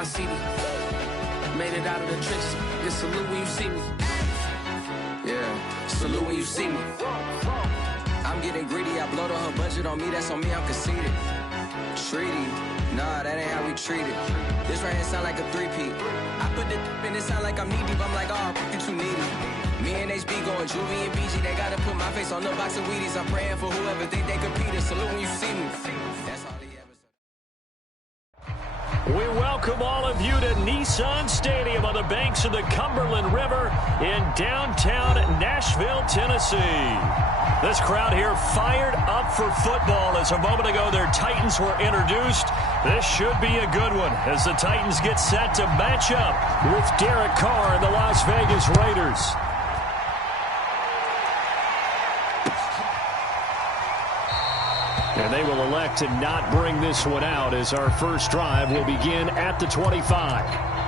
my CD. Made it out of the trenches. Just salute when you see me. Yeah, salute when you see me. I'm getting greedy. I blowed on her budget on me. That's on me. I'm conceited. Treaty. Nah, that ain't how we treat it. This right here sound like a three-peat. I put the in it sound like I'm knee deep. I'm like, oh, you too needy. Me and HB going Juvie and BG. They gotta put my face on the box of Wheaties. I'm praying for whoever think they compete. Salute when you see me. That's all he ever said. We welcome all of you to Nissan Stadium on the banks of the Cumberland River in downtown Nashville, Tennessee. This crowd here fired up for football as a moment ago their Titans were introduced. This should be a good one as the Titans get set to match up with Derek Carr and the Las Vegas Raiders. And they will elect to not bring this one out as our first drive will begin at the 25.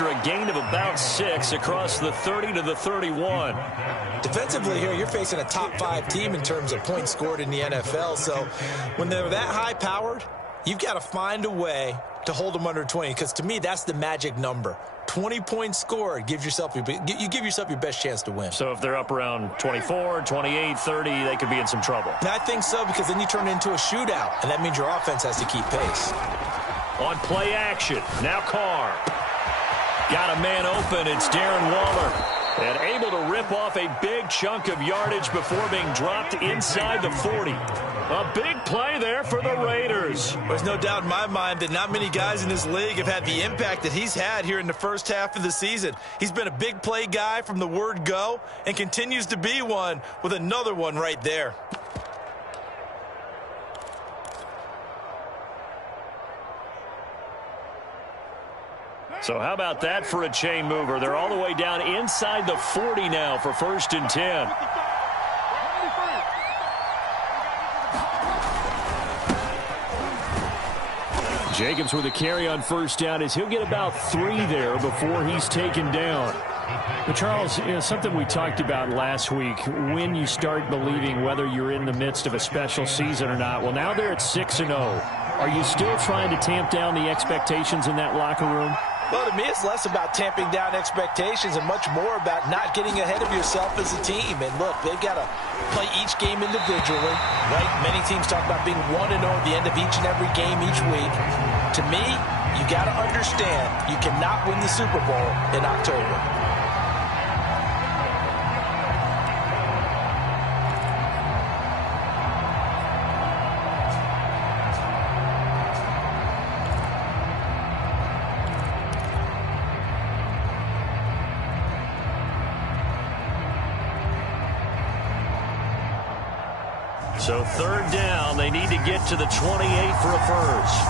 A gain of about 6 across the 30 to the 31. Defensively here, you're facing a top 5 team in terms of points scored in the NFL. So when they're that high-powered, you've got to find a way to hold them under 20. Because to me, that's the magic number. 20 points scored gives yourself you give yourself your best chance to win. So if they're up around 24, 28, 30, they could be in some trouble. And I think so, because then you turn it into a shootout, and that means your offense has to keep pace. On play action, now Carr. Got a man open. It's Darren Waller. And able to rip off a big chunk of yardage before being dropped inside the 40. A big play there for the Raiders. There's no doubt in my mind that not many guys in this league have had the impact that he's had here in the first half of the season. He's been a big play guy from the word go and continues to be one with another one right there. So how about that for a chain mover? They're all the way down inside the 40 now for 1st and 10. Jacobs with a carry on 1st down as he'll get about 3 there before he's taken down. But Charles, something we talked about last week, when you start believing whether you're in the midst of a special season or not. Well, now they're at 6-0. Are you still trying to tamp down the expectations in that locker room? Well, to me, it's less about tamping down expectations and much more about not getting ahead of yourself as a team. And look, they've got to play each game individually, right? Many teams talk about being 1-0 at the end of each and every game each week. To me, you got to understand you cannot win the Super Bowl in October. So 3rd down, they need to get to the 28 for a first.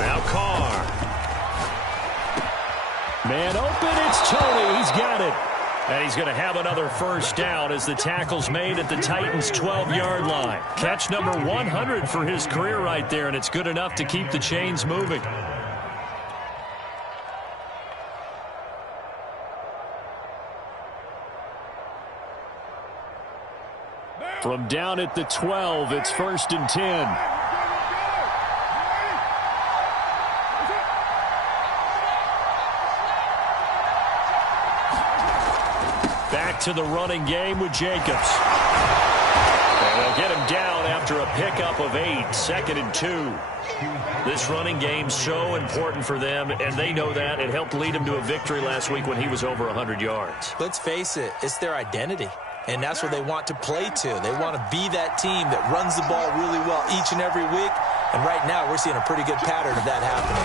Now Carr. Man open, it's Tony. He's got it. And he's going to have another 1st down as the tackle's made at the Titans' 12-yard line. Catch number 100 for his career right there, and it's good enough to keep the chains moving. From down at the 12, it's 1st and 10. Back to the running game with Jacobs. And they'll get him down after a pickup of 8, 2nd and 2. This running game so important for them, and they know that. It helped lead him to a victory last week when he was over 100 yards. Let's face it, it's their identity. And that's what they want to play to. They want to be that team that runs the ball really well each and every week. And right now, we're seeing a pretty good pattern of that happening.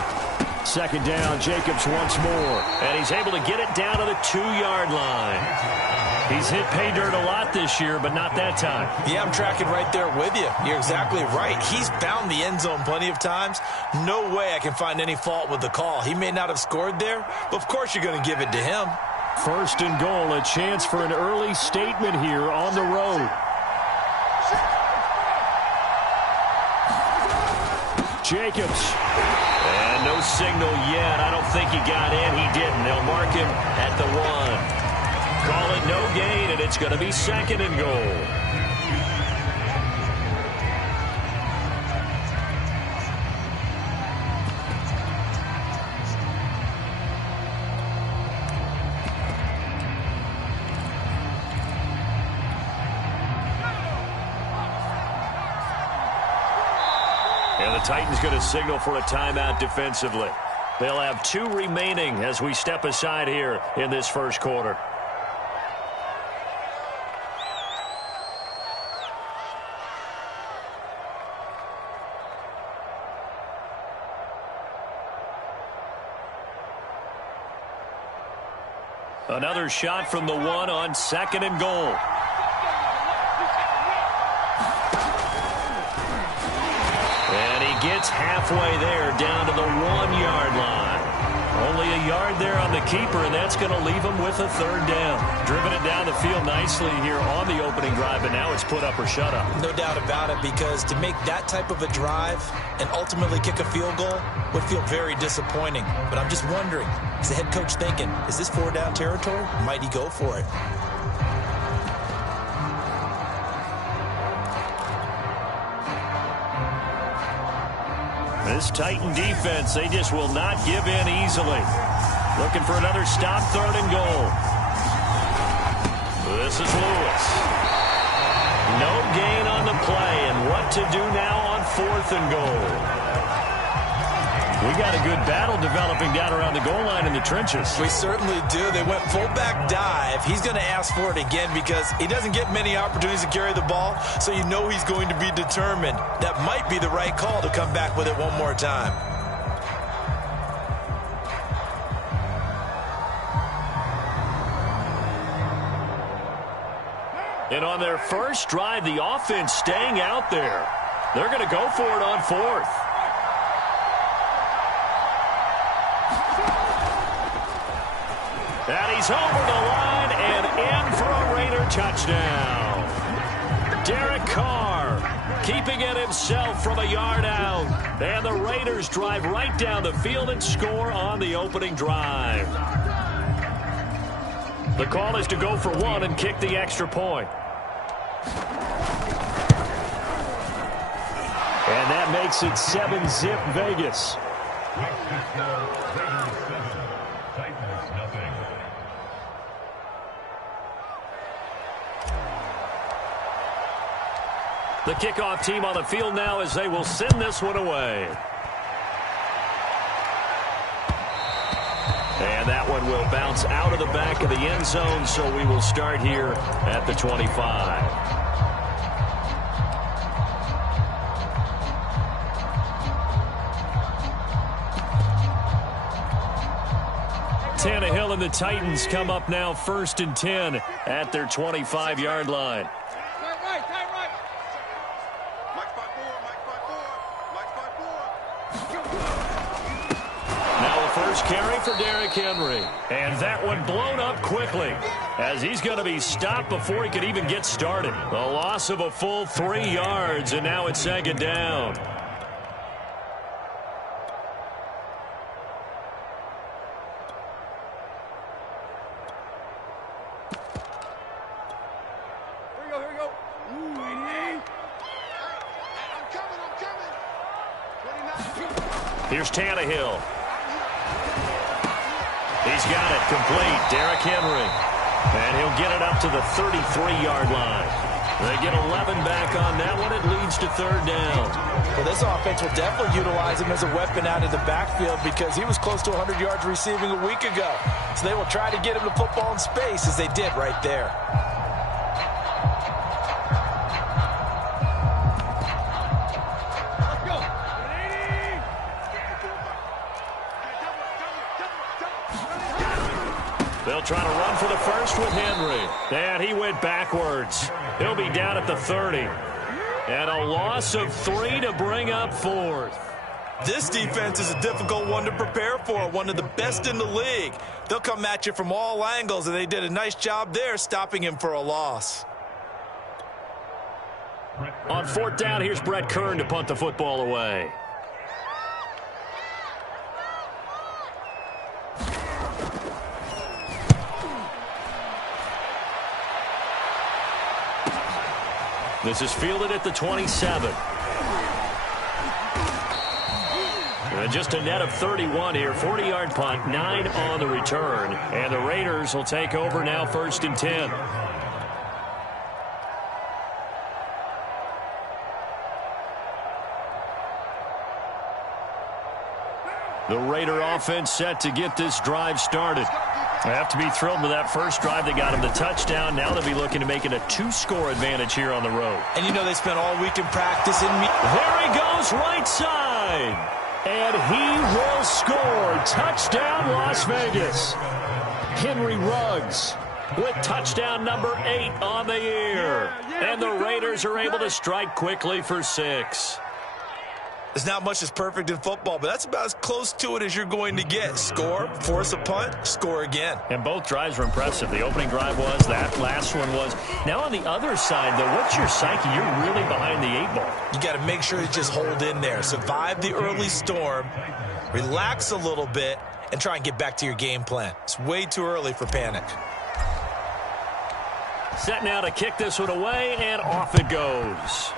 2nd down, Jacobs once more. And he's able to get it down to the 2-yard line. He's hit pay dirt a lot this year, but not that time. Yeah, I'm tracking right there with you. You're exactly right. He's found the end zone plenty of times. No way I can find any fault with the call. He may not have scored there, but of course you're going to give it to him. First and goal, a chance for an early statement here on the road. Jacobs. And no signal yet. I don't think he got in. He didn't. They'll mark him at the 1. Call it no gain, and it's going to be second and goal. And the Titans going to signal for a timeout defensively. They'll have 2 remaining as we step aside here in this first quarter. Another shot from the 1 on second and goal. And he gets halfway there down to the 1-yard line. Only a yard there on the keeper, and that's going to leave him with a third down. Driven it down the field nicely here on the opening drive, but now it's put up or shut up. No doubt about it, because to make that type of a drive and ultimately kick a field goal would feel very disappointing. But I'm just wondering, is the head coach thinking, is this 4-down territory? Might he go for it? This Titan defense, they just will not give in easily. Looking for another stop, third and goal. This is Lewis. No gain on the play, and what to do now on fourth and goal. We got a good battle developing down around the goal line in the trenches. We certainly do. They went fullback dive. He's going to ask for it again because he doesn't get many opportunities to carry the ball, so you know he's going to be determined. That might be the right call to come back with it one more time. And on their first drive, the offense staying out there. They're going to go for it on fourth. And he's over the line and in for a Raider touchdown. Derek Carr keeping it himself from a yard out. And the Raiders drive right down the field and score on the opening drive. The call is to go for 1 and kick the extra point. And that makes it 7-zip Vegas. The kickoff team on the field now as they will send this one away. And that one will bounce out of the back of the end zone, so we will start here at the 25. Tannehill and the Titans come up now 1st and 10 at their 25-yard line. Now a first carry for Derrick Henry. And that one blown up quickly as he's going to be stopped before he could even get started. The loss of a full 3 yards, and now it's 2nd down. Here's Tannehill. He's got it complete. Derrick Henry. And he'll get it up to the 33-yard line. They get 11 back on that one. It leads to 3rd down. Well, this offense will definitely utilize him as a weapon out of the backfield because he was close to 100 yards receiving a week ago. So they will try to get him the football in space as they did right there. They'll try to run for the first with Henry. And he went backwards. He'll be down at the 30. And a loss of 3 to bring up 4th. This defense is a difficult one to prepare for, one of the best in the league. They'll come at you from all angles, and they did a nice job there stopping him for a loss. On 4th down, here's Brett Kern to punt the football away. This is fielded at the 27. And just a net of 31 here. 40-yard punt, 9 on the return. And the Raiders will take over now 1st and 10. The Raider offense set to get this drive started. They have to be thrilled with that first drive. They got him the touchdown. Now they'll be looking to make it a 2-score advantage here on the road. And you know they spent all week in practice. There he goes, right side. And he will score. Touchdown, Las Vegas. Henry Ruggs with touchdown number 8 on the year. And the Raiders are able to strike quickly for 6. There's not much that's perfect in football, but that's about as close to it as you're going to get. Score, force a punt, score again. And both drives were impressive. The opening drive was, that last one was. Now on the other side, though, what's your psyche? You're really behind the 8 ball. You got to make sure you just hold in there. Survive the early storm, relax a little bit, and try and get back to your game plan. It's way too early for panic. Set now to kick this one away, and off it goes.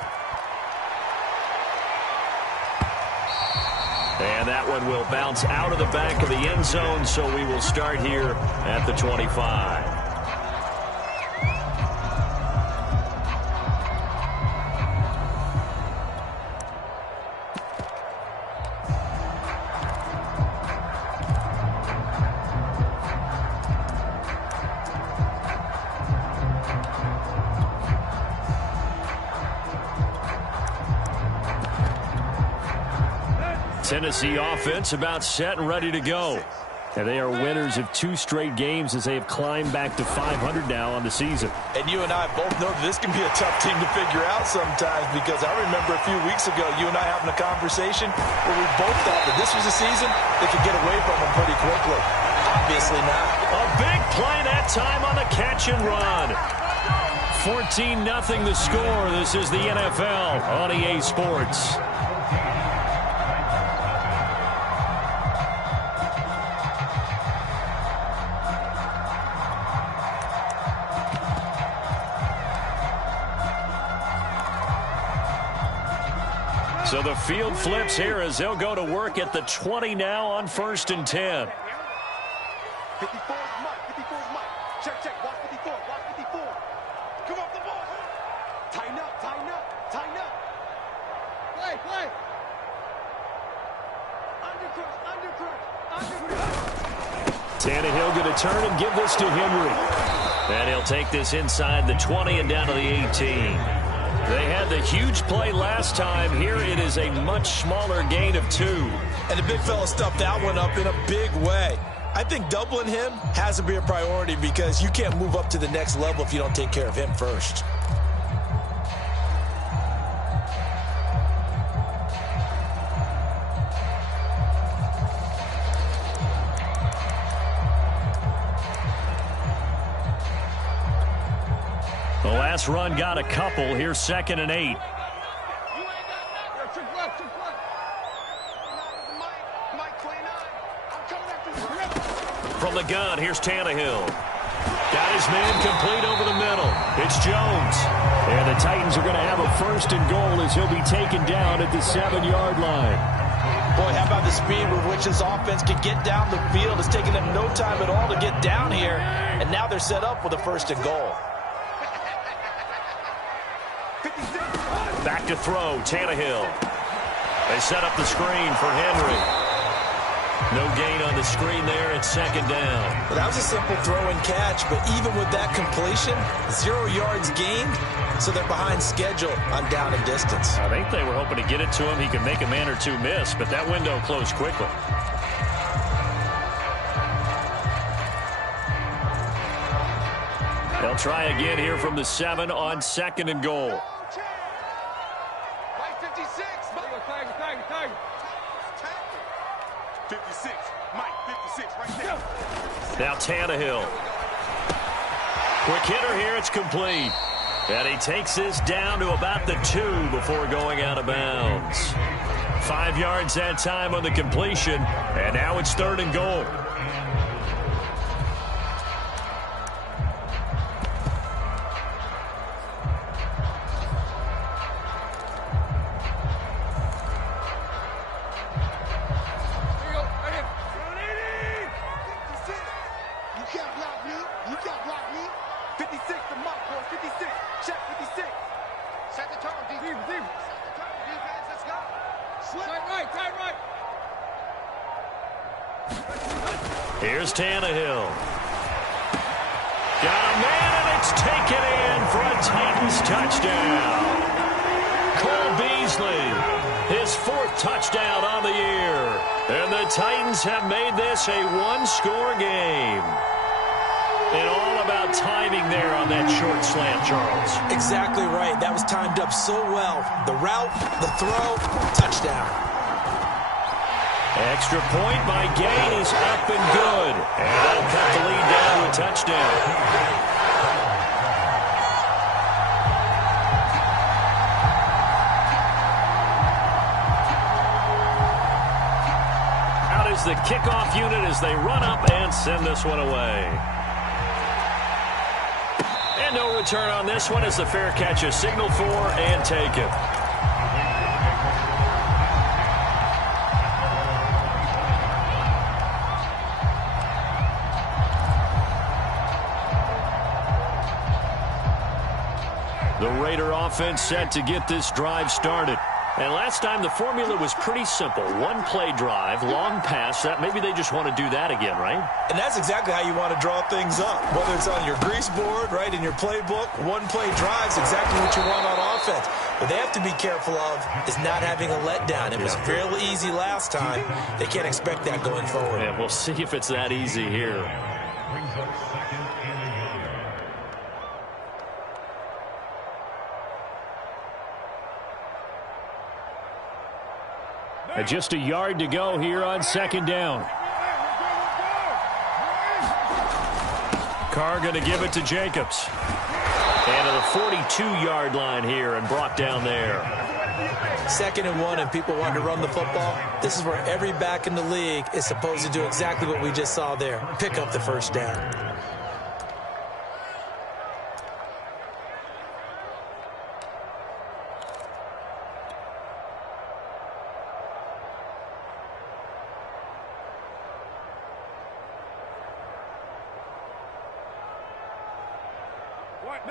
And that one will bounce out of the back of the end zone, so we will start here at the 25. Tennessee offense about set and ready to go. And they are winners of 2 straight games as they have climbed back to 500 now on the season. And you and I both know that this can be a tough team to figure out sometimes, because I remember a few weeks ago you and I having a conversation where we both thought that this was a season that could get away from them pretty quickly. Obviously not. A big play that time on the catch and run. 14-0 the score. This is the NFL on EA Sports. So the field flips here as they'll go to work at the 20 now on 1st and 10. 54 is Mike. 54 is Mike. Check. Watch 54. Watch 54. Come off the ball. Tighten up. Play. Under crush. Tannehill going to turn and give this to Henry. And he'll take this inside the 20 and down to the 18. They had the huge play last time. Here it is a much smaller gain of 2. And the big fella stuffed that one up in a big way. I think doubling him has to be a priority, because you can't move up to the next level if you don't take care of him first. The last run got a couple. Here's 2nd and 8. From the gun, here's Tannehill. Got his man complete over the middle. It's Jones. And the Titans are going to have a 1st and goal as he'll be taken down at the 7-yard line. Boy, how about the speed with which this offense can get down the field? It's taken them no time at all to get down here. And now they're set up with a 1st and goal. Back to throw, Tannehill. They set up the screen for Henry. No gain on the screen there at 2nd down. Well, that was a simple throw and catch, but even with that completion, 0 yards gained, so they're behind schedule on down and distance. I think they were hoping to get it to him. He could make a man or two miss, but that window closed quickly. They'll try again here from the 7 on 2nd and goal. Mike 56. Mike. 56. Mike 56 right there. Now Tannehill. Quick hitter here. It's complete. And he takes this down to about the 2 before going out of bounds. 5 yards that time on the completion. And now it's 3rd and goal. Here's Tannehill. Got a man, and it's taken in for a Titans touchdown. Cole Beasley, his 4th touchdown on the year. And the Titans have made this a one-score game. And all about timing there on that short slant, Charles. Exactly right. That was timed up so well. The route, the throw, touchdown. Extra point by Gay is up and good. And that'll cut the lead down to a touchdown. Out is the kickoff unit as they run up and send this one away. And no return on this one as the fair catch is signaled for and taken. The Raider offense set to get this drive started. And last time the formula was pretty simple. One play drive, long pass. That maybe they just want to do that again, right? And that's exactly how you want to draw things up. Whether it's on your grease board, right, in your playbook, one play drive's exactly what you want on offense. What they have to be careful of is not having a letdown. It was fairly easy last time. They can't expect that going forward. Yeah, we'll see if it's that easy here. And just a yard to go here on 2nd down. Carr going to give it to Jacobs. And to the 42-yard line here and brought down there. 2nd and 1 and people want to run the football. This is where every back in the league is supposed to do exactly what we just saw there. Pick up the 1st down.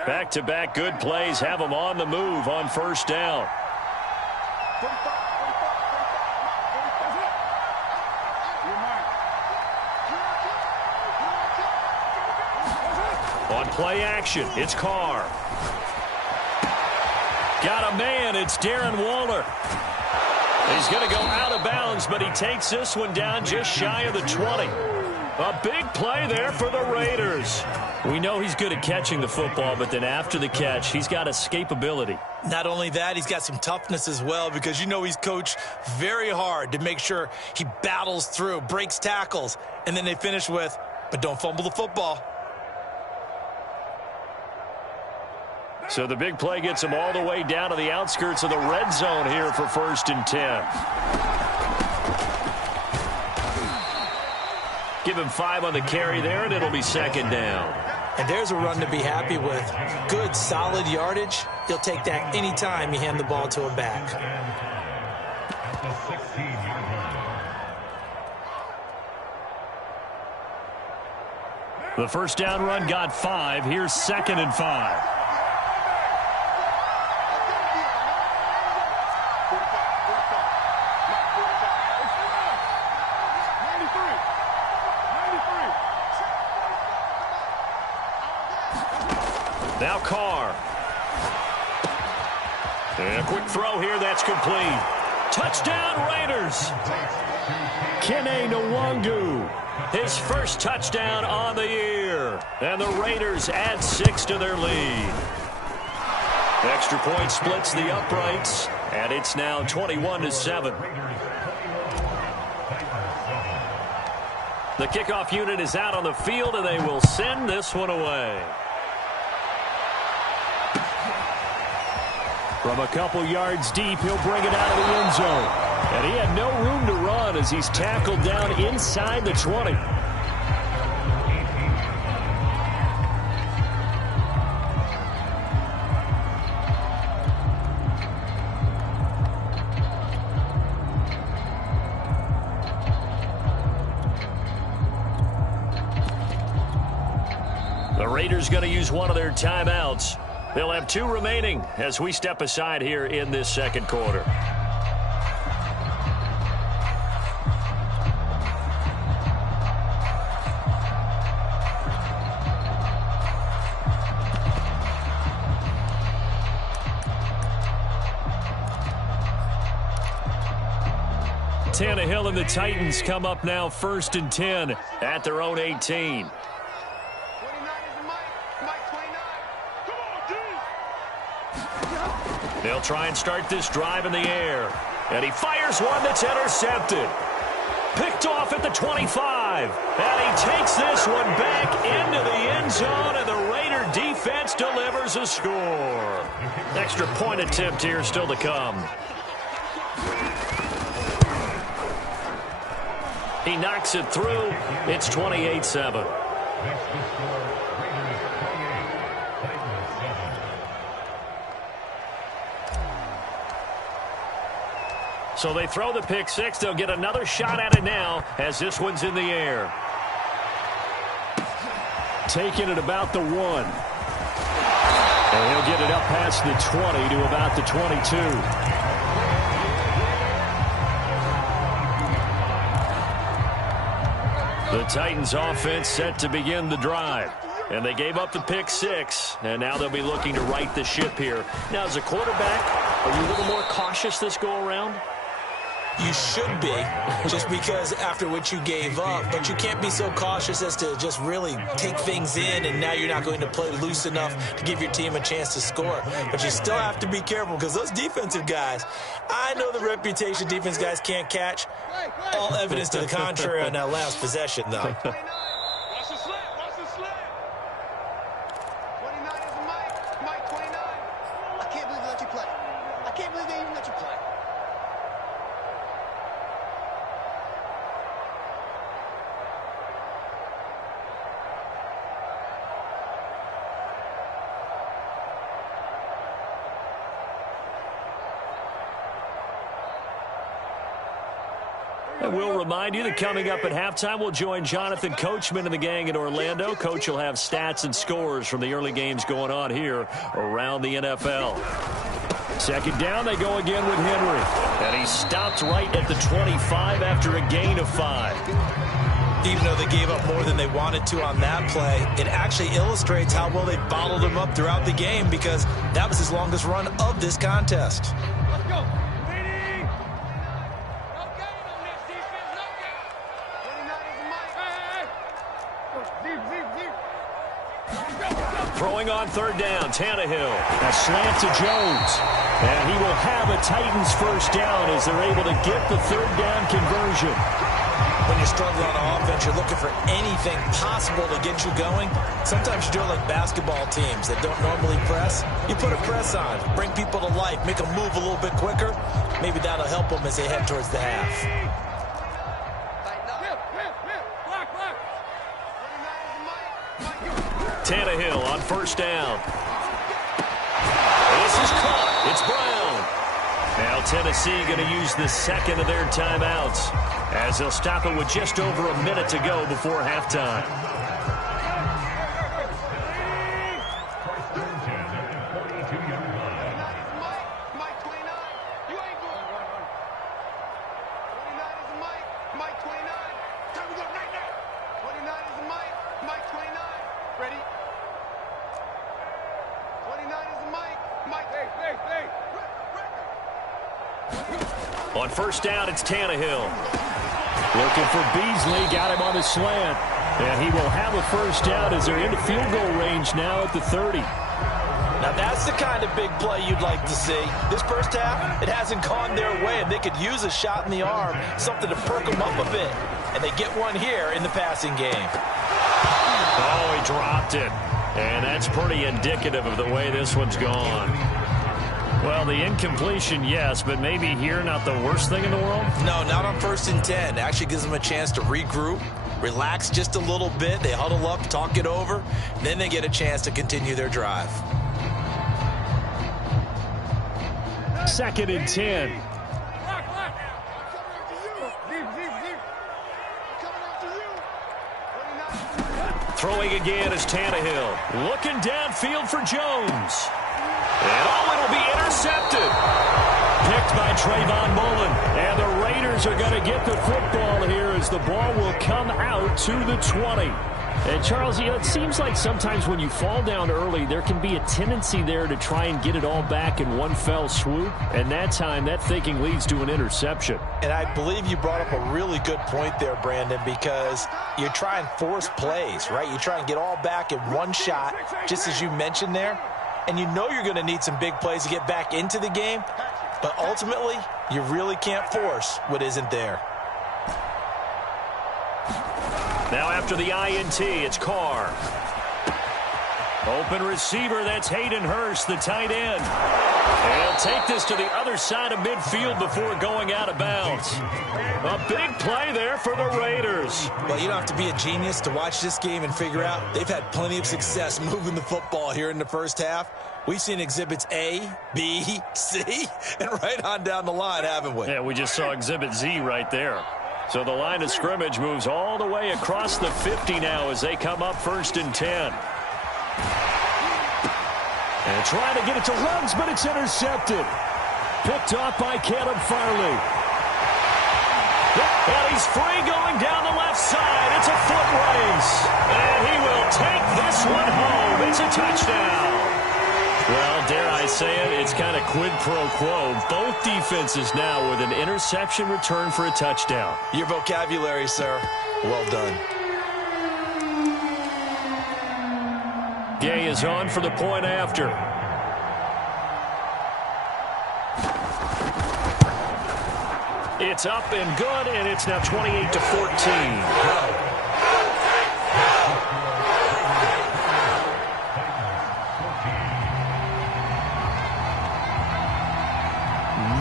Back-to-back good plays have them on the move on 1st down. On play action, it's Carr. Got a man, it's Darren Waller. He's going to go out of bounds, but he takes this one down just shy of the 20. A big play there for the Raiders. We know he's good at catching the football, but then after the catch, he's got escapability. Not only that, he's got some toughness as well because you know he's coached very hard to make sure he battles through, breaks tackles, and then they finish with, but don't fumble the football. So the big play gets him all the way down to the outskirts of the red zone here for 1st and 10. Give him 5 on the carry there, and it'll be 2nd down. And there's a run to be happy with. Good, solid yardage. He'll take that anytime you hand the ball to a back. The 1st down run got 5. Here's 2nd and 5. Now Carr. And a quick throw here, that's complete. Touchdown Raiders. Kene Nwangu, his first touchdown on the year. And the Raiders add 6 to their lead. Extra point splits the uprights, and it's now 21-7. The kickoff unit is out on the field, and they will send this one away. From a couple yards deep, he'll bring it out of the end zone. And he had no room to run as he's tackled down inside the 20. The Raiders going to use one of their timeouts. They'll have 2 remaining as we step aside here in this second quarter. Tannehill and the Titans come up now 1st and 10 at their own 18. They'll try and start this drive in the air. And he fires one that's intercepted. Picked off at the 25. And he takes this one back into the end zone, and the Raider defense delivers a score. Extra point attempt here still to come. He knocks it through. It's 28-7. So they throw the pick 6. They'll get another shot at it now as this one's in the air. Taking it about the 1. And he'll get it up past the 20 to about the 22. The Titans offense set to begin the drive. And they gave up the pick 6. And now they'll be looking to right the ship here. Now, as a quarterback, are you a little more cautious this go around? You should be, just because after what you gave up. But you can't be so cautious as to just really take things in, and now you're not going to play loose enough to give your team a chance to score. But you still have to be careful, because those defensive guys, I know the reputation defense guys can't catch. All evidence to the contrary on that last possession, though. And we'll remind you that coming up at halftime, we'll join Jonathan Coachman and the gang in Orlando. Coach will have stats and scores from the early games going on here around the NFL. Second down, they go again with Henry. And he stopped right at the 25 after a gain of 5. Even though they gave up more than they wanted to on that play, it actually illustrates how well they bottled him up throughout the game, because that was his longest run of this contest. Let's go. Throwing on third down, Tannehill. A slant to Jones. And he will have a Titans first down as they're able to get the third down conversion. When you're struggling on offense, you're looking for anything possible to get you going. Sometimes you do it like basketball teams that don't normally press. You put a press on, bring people to life, make them move a little bit quicker. Maybe that'll help them as they head towards the half. Tannehill on first down. This is caught. It's Brown. Now Tennessee going to use the second of their timeouts as they'll stop it with just over a minute to go before halftime. On first down, it's Tannehill. Looking for Beasley, got him on the slant. And he will have a first down as they're into field goal range now at the 30. Now that's the kind of big play you'd like to see. This first half, it hasn't gone their way, and they could use a shot in the arm, something to perk them up a bit. And they get one here in the passing game. Oh, he dropped it. And that's pretty indicative of the way this one's gone. Well, the incompletion, yes, but maybe here not the worst thing in the world? No, not on 1st and 10. Actually gives them a chance to regroup, relax just a little bit. They huddle up, talk it over, and then they get a chance to continue their drive. 2nd and 10. Throwing again is Tannehill. Looking downfield for Jones. And it'll be intercepted. Picked by Trayvon Mullen. And the Raiders are going to get the football here as the ball will come out to the 20. And Charles, it seems like sometimes when you fall down early, there can be a tendency there to try and get it all back in one fell swoop. And that time, that thinking leads to an interception. And I believe you brought up a really good point there, Brandon, because you try and force plays, right? You try and get all back in one shot, just as you mentioned there. And you know you're going to need some big plays to get back into the game. But ultimately, you really can't force what isn't there. Now after the INT, it's Carr. Open receiver, that's Hayden Hurst, the tight end. And he'll take this to the other side of midfield before going out of bounds. A big play there for the Raiders. Well, you don't have to be a genius to watch this game and figure out they've had plenty of success moving the football here in the first half. We've seen exhibits A, B, C, and right on down the line, haven't we? Yeah, we just saw exhibit Z right there. So the line of scrimmage moves all the way across the 50 now as they come up 1st and 10. And trying to get it to Ruggs, but it's intercepted. Picked off by Caleb Farley. And he's free going down the left side. It's a foot race. And he will take this one home. It's a touchdown. Well, dare I say it, it's kind of quid pro quo. Both defenses now with an interception return for a touchdown. Your vocabulary, sir. Well done. Gay is on for the point after. It's up and good, and it's now 28-14.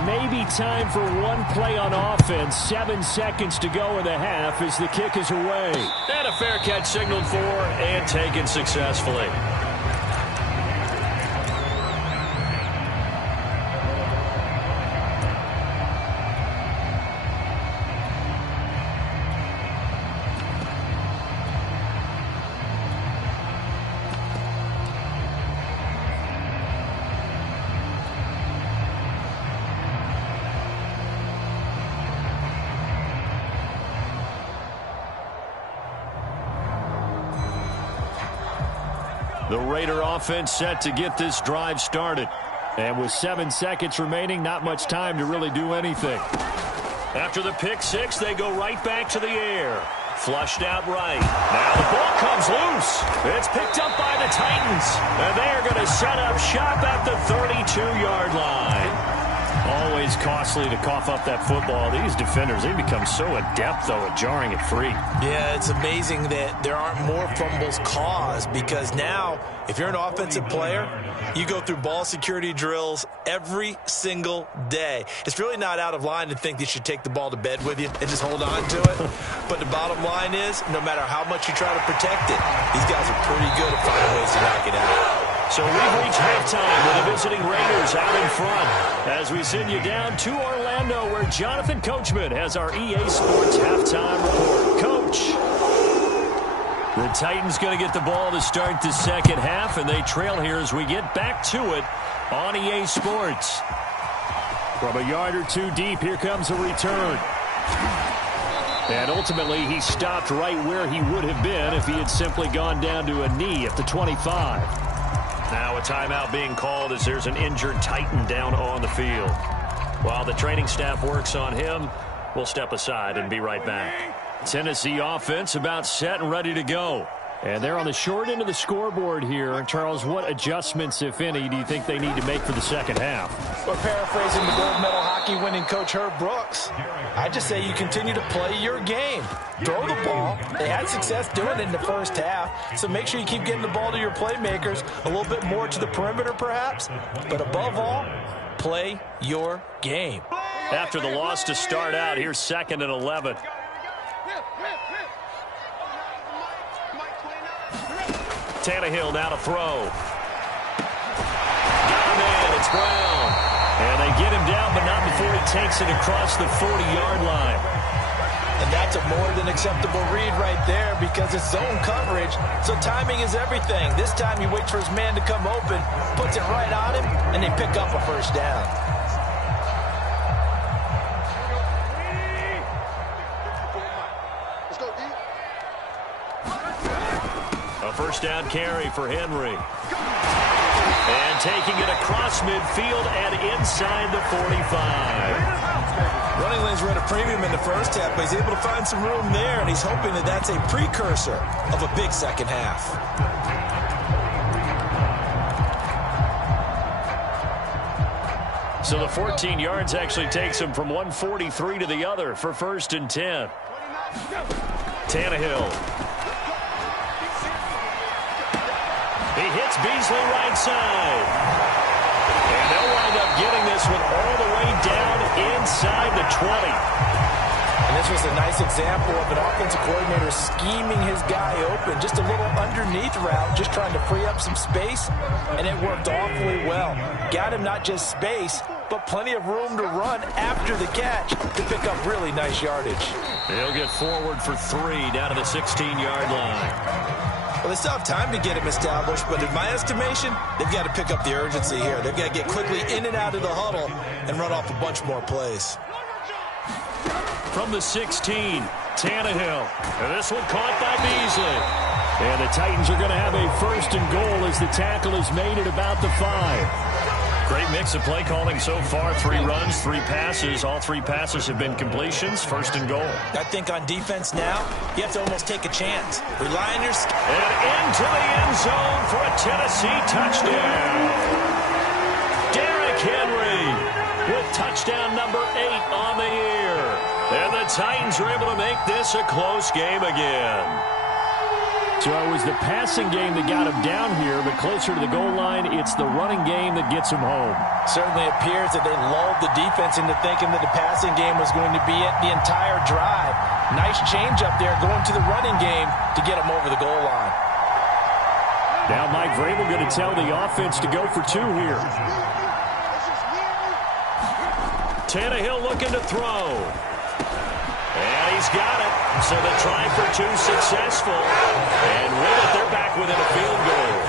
Maybe time for one play on offense. 7 seconds to go in the half as the kick is away. And a fair catch signaled for and taken successfully. The Raider offense set to get this drive started. And with 7 seconds remaining, not much time to really do anything. After the pick six, they go right back to the air. Flushed out right. Now the ball comes loose. It's picked up by the Titans. And they are going to set up shop at the 32-yard line. Always costly to cough up that football. These defenders, they become so adept, though, at jarring it free. Yeah, it's amazing that there aren't more fumbles caused because now, if you're an offensive player, you go through ball security drills every single day. It's really not out of line to think that you should take the ball to bed with you and just hold on to it. But the bottom line is, no matter how much you try to protect it, these guys are pretty good at finding ways to knock it out. So we've reached halftime with the visiting Raiders out in front as we send you down to Orlando where Jonathan Coachman has our EA Sports halftime report. Coach. The Titans going to get the ball to start the second half, and they trail here as we get back to it on EA Sports. From a yard or two deep, here comes a return. And ultimately, he stopped right where he would have been if he had simply gone down to a knee at the 25. Now a timeout being called as there's an injured Titan down on the field. While the training staff works on him, We'll step aside and be right back. Tennessee offense about set and ready to go. And they're on the short end of the scoreboard here. Charles, what adjustments, if any, do you think they need to make for the second half? Well, paraphrasing the gold medal hockey winning coach Herb Brooks, I just say you continue to play your game. Throw the ball. They had success doing it in the first half, so make sure you keep getting the ball to your playmakers, a little bit more to the perimeter perhaps, but above all, play your game. After the loss to start out, here's 2nd and 11. Tannehill now to throw. Got him in. It's Brown. And they get him down, but not before he takes it across the 40-yard line. And that's a more than acceptable read right there because it's zone coverage, so timing is everything. This time he waits for his man to come open, puts it right on him, and they pick up a first down. A first down carry for Henry. And taking it across midfield and inside the 45. Running lanes were at a premium in the first half, but he's able to find some room there, and he's hoping that that's a precursor of a big second half. So the 14 yards actually takes him from 143 to the other for 1st and 10. Tannehill. He hits Beasley right side. And they'll wind up getting this one all the way down inside the 20. And this was a nice example of an offensive coordinator scheming his guy open. Just a little underneath route, just trying to free up some space, and it worked awfully well. Got him not just space, but plenty of room to run after the catch to pick up really nice yardage. They'll get forward for 3 down to the 16-yard line. Well, they still have time to get him established, but in my estimation, they've got to pick up the urgency here. They've got to get quickly in and out of the huddle and run off a bunch more plays. From the 16, Tannehill. And this one caught by Beasley. And the Titans are going to have a 1st and goal as the tackle is made at about the 5. Great mix of play calling so far. 3 runs, 3 passes. All 3 passes have been completions. 1st and goal. I think on defense now, you have to almost take a chance. Rely on your skill. And into the end zone for a Tennessee touchdown. Derrick Henry with touchdown number 8 on the year. And the Titans are able to make this a close game again. So it was the passing game that got him down here, but closer to the goal line, it's the running game that gets him home. Certainly appears that they lulled the defense into thinking that the passing game was going to be it the entire drive. Nice change up there going to the running game to get him over the goal line. Now Mike Vrabel going to tell the offense to go for 2 here. Tannehill looking to throw. And he's got it. So the try for 2 successful. And with it, they're back within a field goal.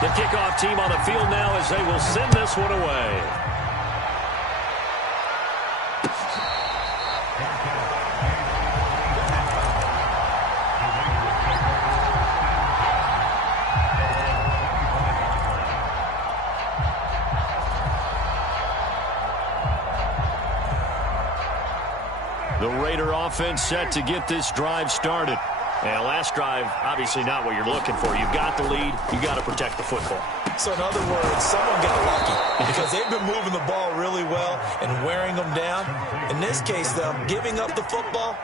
The kickoff team on the field now as they will send this one away. The Raider offense set to get this drive started. And last drive, obviously not what you're looking for. You've got the lead. You've got to protect the football. So in other words, someone got lucky because they've been moving the ball really well and wearing them down. In this case, though, giving up the football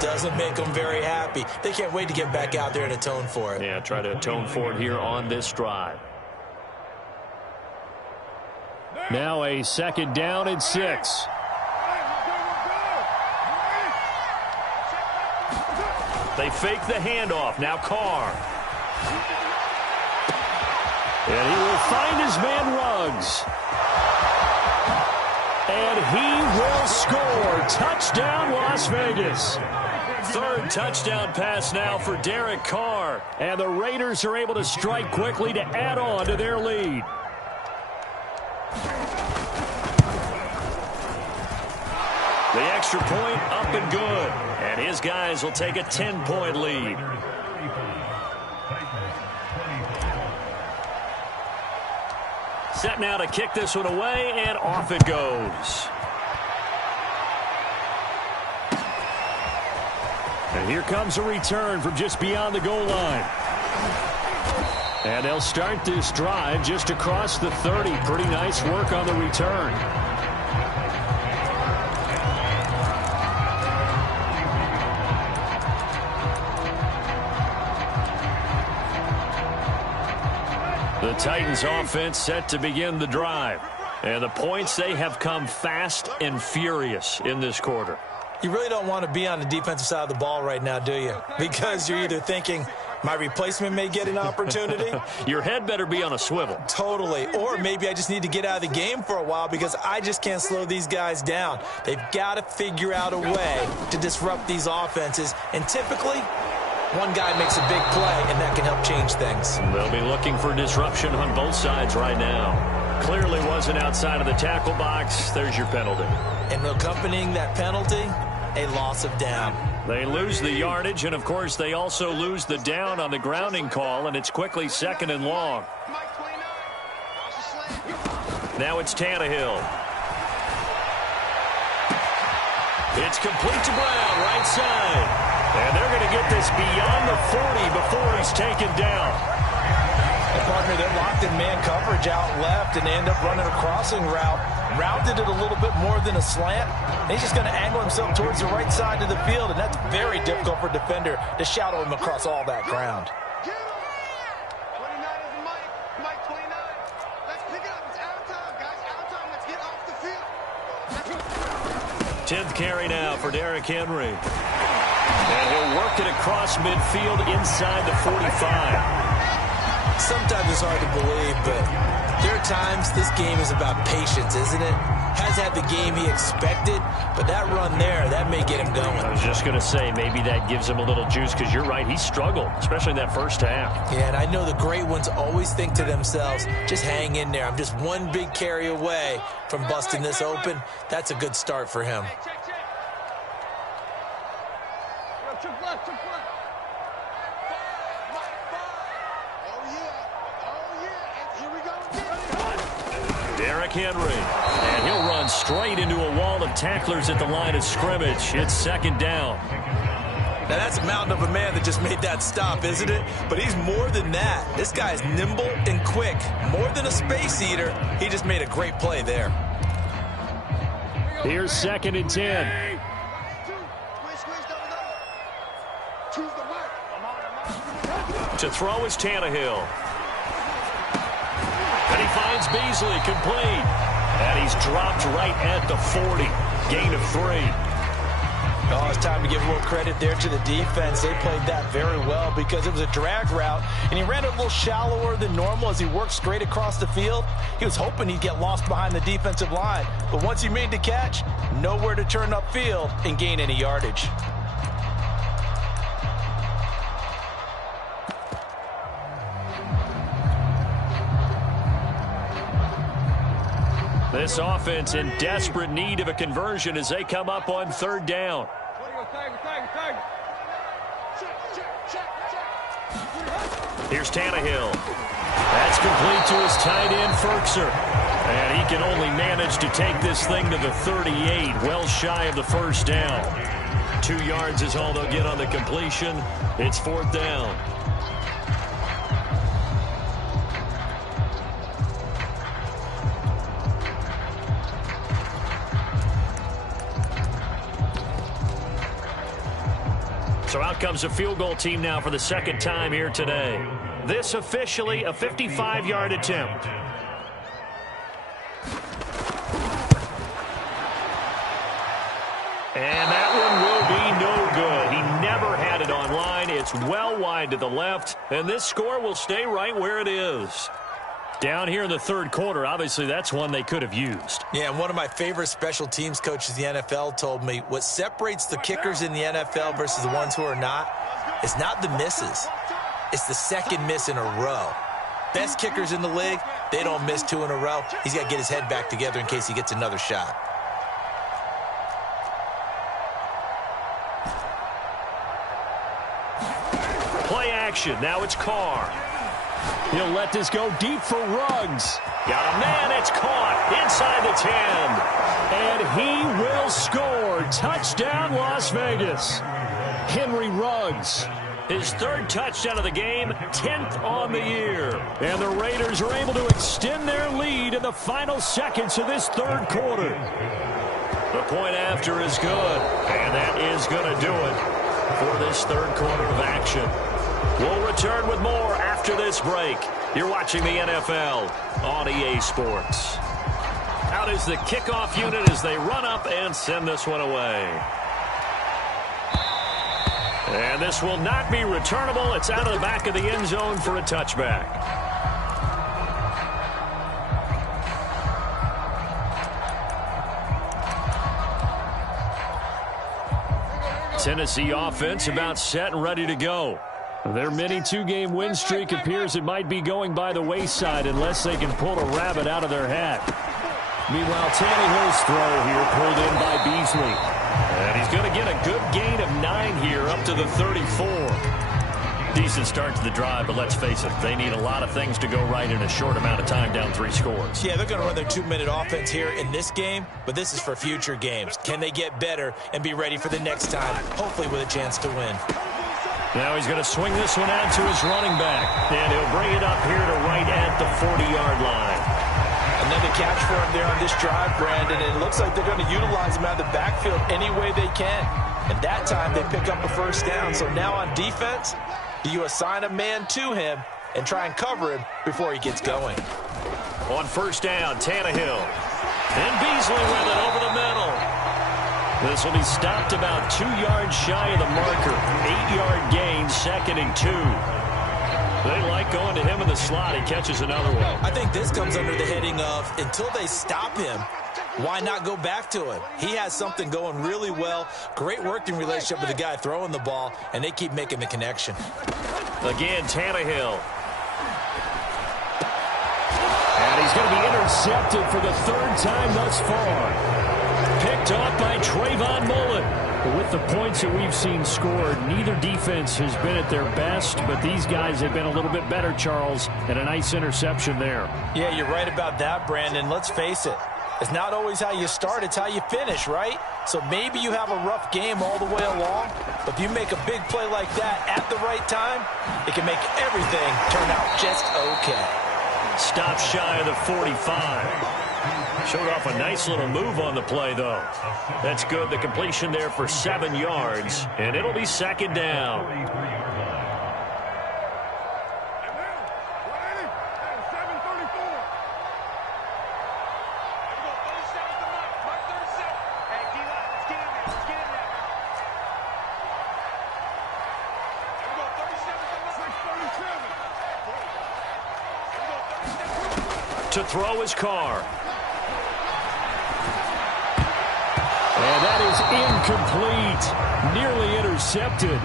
doesn't make them very happy. They can't wait to get back out there and atone for it. Yeah, try to atone for it here on this drive. Now a 2nd down and 6. They fake the handoff. Now Carr. And he will find his man Ruggs. And he will score. Touchdown, Las Vegas. 3rd touchdown pass now for Derek Carr. And the Raiders are able to strike quickly to add on to their lead. The extra point up and good. And his guys will take a 10-point lead. Set now to kick this one away, and off it goes. And here comes a return from just beyond the goal line. And they'll start this drive just across the 30. Pretty nice work on the return. The Titans offense set to begin the drive. And the points, they have come fast and furious in this quarter. You really don't want to be on the defensive side of the ball right now, do you? Because you're either thinking, my replacement may get an opportunity. Your head better be on a swivel. Totally. Or maybe I just need to get out of the game for a while because I just can't slow these guys down. They've got to figure out a way to disrupt these offenses. And typically, one guy makes a big play, and that can help change things. They'll be looking for disruption on both sides right now. Clearly wasn't outside of the tackle box. There's your penalty. And accompanying that penalty, a loss of down. They lose the yardage, and, of course, they also lose the down on the grounding call, and it's quickly 2nd and long. Now it's Tannehill. It's complete to Brown, right side. And they're going to get this beyond the 40 before he's taken down. A partner that locked in man coverage out left, and they end up running a crossing route. Rounded it a little bit more than a slant. And he's just going to angle himself towards the right side of the field, and that's very difficult for a defender to shadow him across all that ground. 29 is Mike. Mike 29. Let's pick it up. It's out of time, guys. Out of time. Let's get off the field. 10th carry now for Derrick Henry. And he'll work it across midfield inside the 45. Sometimes it's hard to believe, but there are times this game is about patience, isn't it? Has had the game he expected, but that run there, that may get him going. I was just going to say, maybe that gives him a little juice, because you're right, he struggled, especially in that first half. Yeah, and I know the great ones always think to themselves, just hang in there. I'm just one big carry away from busting this open. That's a good start for him. Derrick Henry, and he'll run straight into a wall of tacklers at the line of scrimmage. It's 2nd down. Now, that's a mountain of a man that just made that stop, isn't it? But he's more than that. This guy's nimble and quick. More than a space eater, he just made a great play there. Here's 2nd and 10. To throw is Tannehill. And he finds Beasley complete. And he's dropped right at the 40. Gain of 3. Oh, it's time to give a little credit there to the defense. They played that very well because it was a drag route, and he ran it a little shallower than normal as he worked straight across the field. He was hoping he'd get lost behind the defensive line, but once he made the catch, nowhere to turn upfield and gain any yardage. This offense in desperate need of a conversion as they come up on 3rd down. Here's Tannehill. That's complete to his tight end, Ferkser. And he can only manage to take this thing to the 38, well shy of the 1st down. 2 yards is all they'll get on the completion. It's 4th down. So out comes a field goal team now for the 2nd time here today. This officially a 55-yard attempt. And that one will be no good. He never had it on line. It's well wide to the left, and this score will stay right where it is. Down here in the 3rd quarter, obviously that's one they could have used. Yeah, and one of my favorite special teams coaches in the NFL told me what separates the kickers in the NFL versus the ones who are not is not the misses. It's the 2nd miss in a row. Best kickers in the league, they don't miss 2 in a row. He's got to get his head back together in case he gets another shot. action. Now it's Carr. He'll let this go deep for Ruggs. Got a man. It's caught inside the 10. And he will score. Touchdown, Las Vegas. Henry Ruggs. His third touchdown of the game, 10th on the year. And the Raiders are able to extend their lead in the final seconds of this third quarter. The point after is good, and that is going to do it for this third quarter of action. We'll return with more after this break. You're watching the NFL on EA Sports. Out is the kickoff unit as they run up and send this one away. And this will not be returnable. It's out of the back of the end zone for a touchback. Tennessee offense about set and ready to go. Their mini two-game win streak appears it might be going by the wayside unless they can pull a rabbit out of their hat. Meanwhile, Tannehill's throw here pulled in by Beasley. And he's going to get a good gain of 9 here up to the 34. Decent start to the drive, but let's face it, they need a lot of things to go right in a short amount of time down 3 scores. Yeah, they're going to run their 2-minute offense here in this game, but this is for future games. Can they get better and be ready for the next time, hopefully with a chance to win? Now he's going to swing this one out to his running back, and he'll bring it up here to right at the 40-yard line. Another catch for him there on this drive, Brandon, and it looks like they're going to utilize him out of the backfield any way they can. And that time they pick up a first down. So now on defense, do you assign a man to him and try and cover him before he gets going? On first down, Tannehill. And Beasley with it over the middle. This will be stopped about 2 yards shy of the marker. 8-yard gain, 2nd and 2. They like going to him in the slot. He catches another one. I think this comes under the heading of until they stop him, why not go back to him? He has something going really well. Great working relationship with the guy throwing the ball, and they keep making the connection. Again, Tannehill. And he's going to be intercepted for the 3rd time thus far. Picked off by Trayvon Mullen. With the points that we've seen scored, neither defense has been at their best, but these guys have been a little bit better, Charles, and a nice interception there. Yeah, you're right about that, Brandon. Let's face it. It's not always how you start, it's how you finish, right? So maybe you have a rough game all the way along, but if you make a big play like that at the right time, it can make everything turn out just okay. Stop shy of the 45. Showed off a nice little move on the play, though. That's good. The completion there for 7 yards, and it'll be 2nd down. To throw his Carr. And that is incomplete. Nearly intercepted.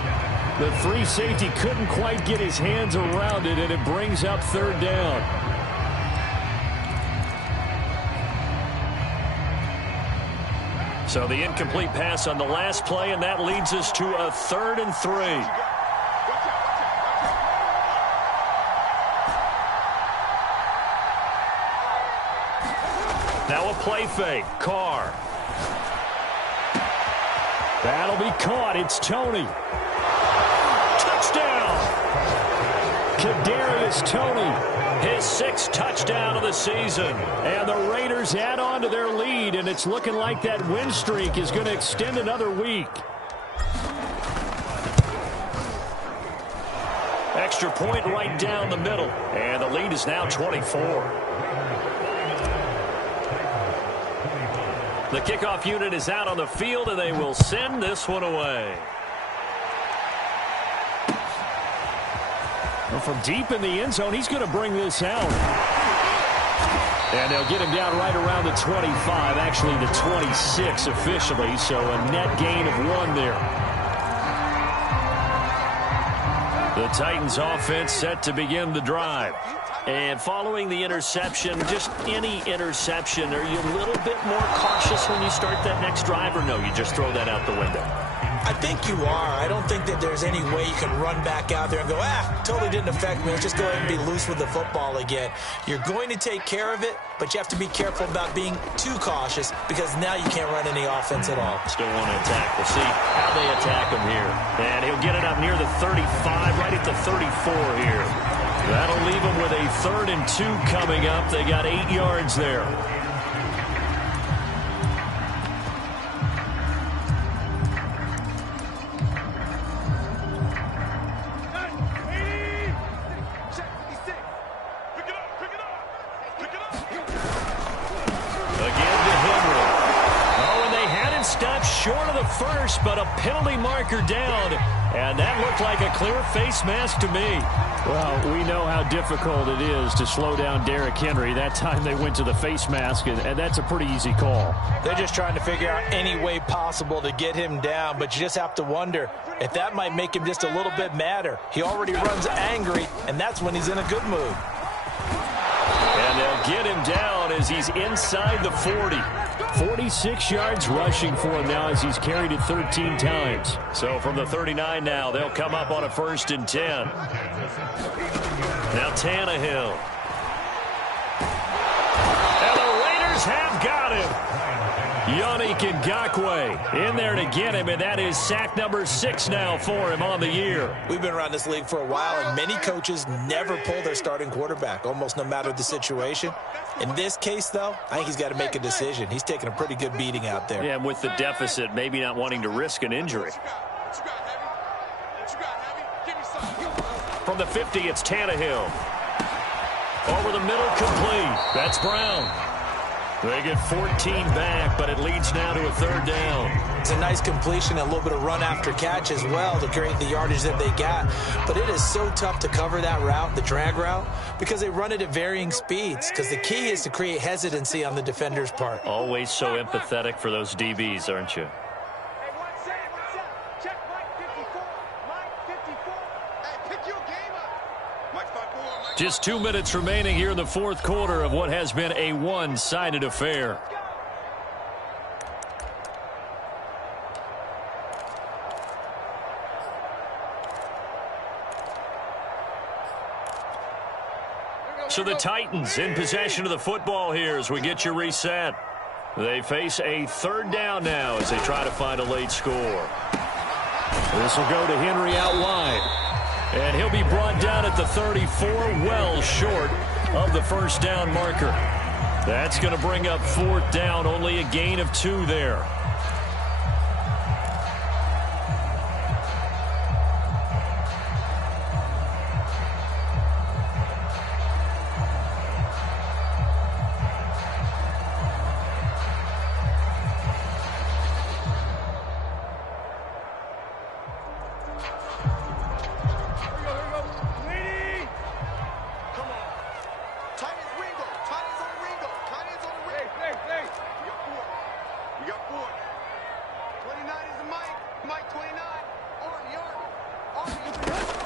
The free safety couldn't quite get his hands around it, and it brings up 3rd down. So the incomplete pass on the last play, and that leads us to a 3rd and 3. Now a play fake. Carr. That'll be caught. It's Toney. Touchdown! Kadarius Toney, his 6th touchdown of the season. And the Raiders add on to their lead, and it's looking like that win streak is going to extend another week. Extra point right down the middle, and the lead is now 24. The kickoff unit is out on the field, and they will send this one away. Well, from deep in the end zone, he's going to bring this out. And they'll get him down right around the 25, actually the 26 officially, so a net gain of 1 there. The Titans offense set to begin the drive. And following the interception, just any interception, are you a little bit more cautious when you start that next drive, or no, you just throw that out the window? I think you are. I don't think that there's any way you can run back out there and go, totally didn't affect me. Let's just go ahead and be loose with the football again. You're going to take care of it, but you have to be careful about being too cautious because now you can't run any offense at all. Still want to attack. We'll see how they attack him here. And he'll get it up near the 35, right at the 34 here. That'll leave him with a 3rd and 2 coming up. They got 8 yards there. Short of the first, but a penalty marker down. And that looked like a clear face mask to me. Well, we know how difficult it is to slow down Derrick Henry. That time they went to the face mask, and that's a pretty easy call. They're just trying to figure out any way possible to get him down, but you just have to wonder if that might make him just a little bit madder. He already runs angry, and that's when he's in a good mood. And they'll get him down as he's inside the 40. 46 yards rushing for him now as he's carried it 13 times. So from the 39 now, they'll come up on a 1st and 10. Now Tannehill. And the Raiders have got him. Yannick Ngakoue in there to get him, and that is sack number 6 now for him on the year. We've been around this league for a while, and many coaches never pull their starting quarterback, almost no matter the situation. In this case, though, I think he's got to make a decision. He's taking a pretty good beating out there. Yeah, and with the deficit, maybe not wanting to risk an injury. From the 50, it's Tannehill. Over the middle, complete. That's Brown. They get 14 back, but it leads now to a 3rd down. It's a nice completion, a little bit of run after catch as well to create the yardage that they got. But it is so tough to cover that route, the drag route, because they run it at varying speeds. Because the key is to create hesitancy on the defender's part. Always so empathetic for those DBs, aren't you? Just 2 minutes remaining here in the 4th quarter of what has been a one-sided affair. So the Titans in possession of the football here as we get you reset. They face a 3rd down now as they try to find a late score. This will go to Henry out wide. And he'll be brought down at the 34, well short of the 1st down marker. That's going to bring up 4th down, only a gain of 2 there.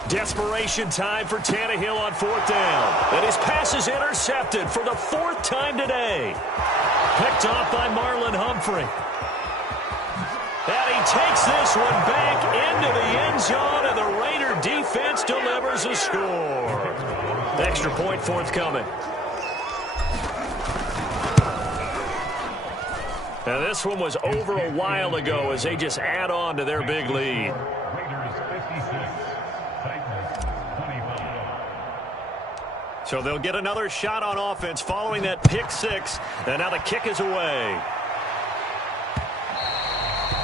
Desperation time for Tannehill on 4th down. And his pass is intercepted for the 4th time today. Picked off by Marlon Humphrey. And he takes this one back into the end zone, and the Raider defense delivers a score. Extra point forthcoming. Now this one was over a while ago as they just add on to their big lead. So they'll get another shot on offense following that pick 6. And now the kick is away.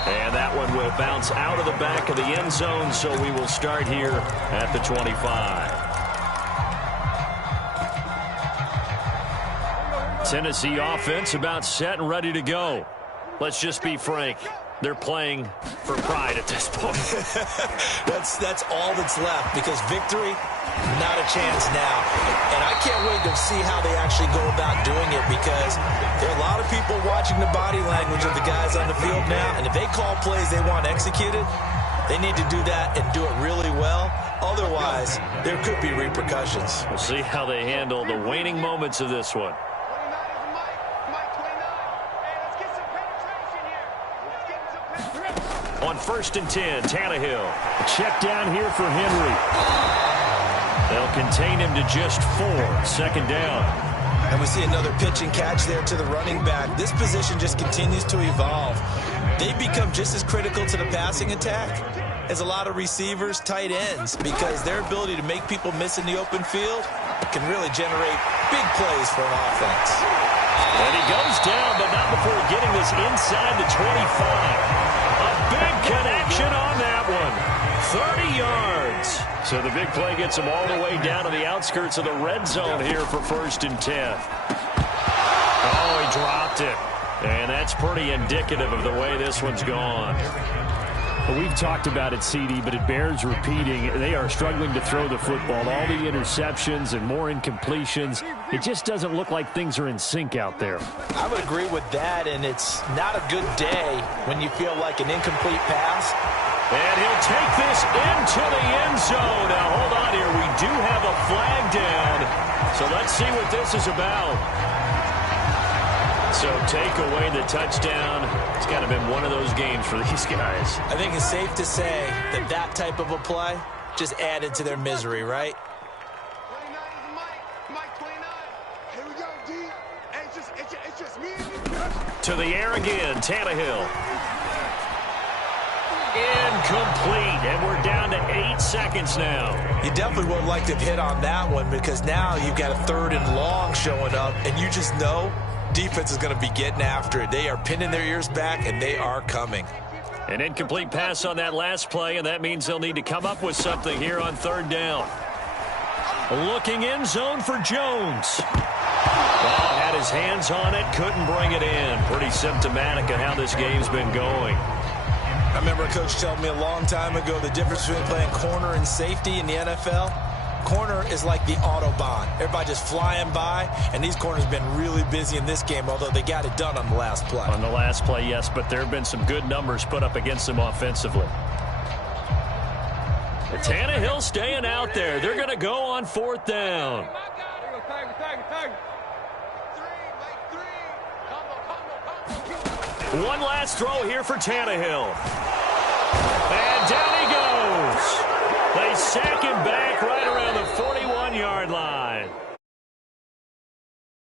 And that one will bounce out of the back of the end zone, so we will start here at the 25. Tennessee offense about set and ready to go. Let's just be frank. They're playing for pride at this point. That's all that's left, because victory, not a chance now. And I can't wait to see how they actually go about doing it, because there are a lot of people watching the body language of the guys on the field now, and if they call plays they want executed, they need to do that and do it really well. Otherwise, there could be repercussions. We'll see how they handle the waning moments of this one. on 1st and 10. Tannehill. A check down here for Henry. They'll contain him to just 4. 2nd down. And we see another pitch and catch there to the running back. This position just continues to evolve. They become just as critical to the passing attack as a lot of receivers, tight ends, because their ability to make people miss in the open field can really generate big plays for an offense. And he goes down, but not before getting this inside the 25. A big connection on that one. 30 yards. So the big play gets him all the way down to the outskirts of the red zone here for 1st and 10. Oh, he dropped it. And that's pretty indicative of the way this one's gone. Well, we've talked about it, CD, but it bears repeating. They are struggling to throw the football. All the interceptions and more incompletions. It just doesn't look like things are in sync out there. I would agree with that, and it's not a good day when you feel like an incomplete pass. And he'll take this into the end zone. Now, hold on here. We do have a flag down. So let's see what this is about. So take away the touchdown. It's kind of been one of those games for these guys. I think it's safe to say that that type of a play just added to their misery, right? 29 is Mike 29. Here we go, D. It's just me and you. To the air again, Tannehill. Incomplete, and we're down to 8 seconds now. You definitely would like to hit on that one because now you've got a 3rd and long showing up, and you just know defense is going to be getting after it. They are pinning their ears back, and they are coming. An incomplete pass on that last play, and that means they'll need to come up with something here on 3rd down. Looking in zone for Jones. Well, had his hands on it, couldn't bring it in. Pretty symptomatic of how this game's been going. I remember a coach telling me a long time ago the difference between playing corner and safety in the NFL. Corner is like the Autobahn. Everybody just flying by, and these corners have been really busy in this game, although they got it done on the last play. On the last play, yes, but there have been some good numbers put up against them offensively. And Tannehill staying out there. They're going to go on 4th down. One last throw here for Tannehill. And down he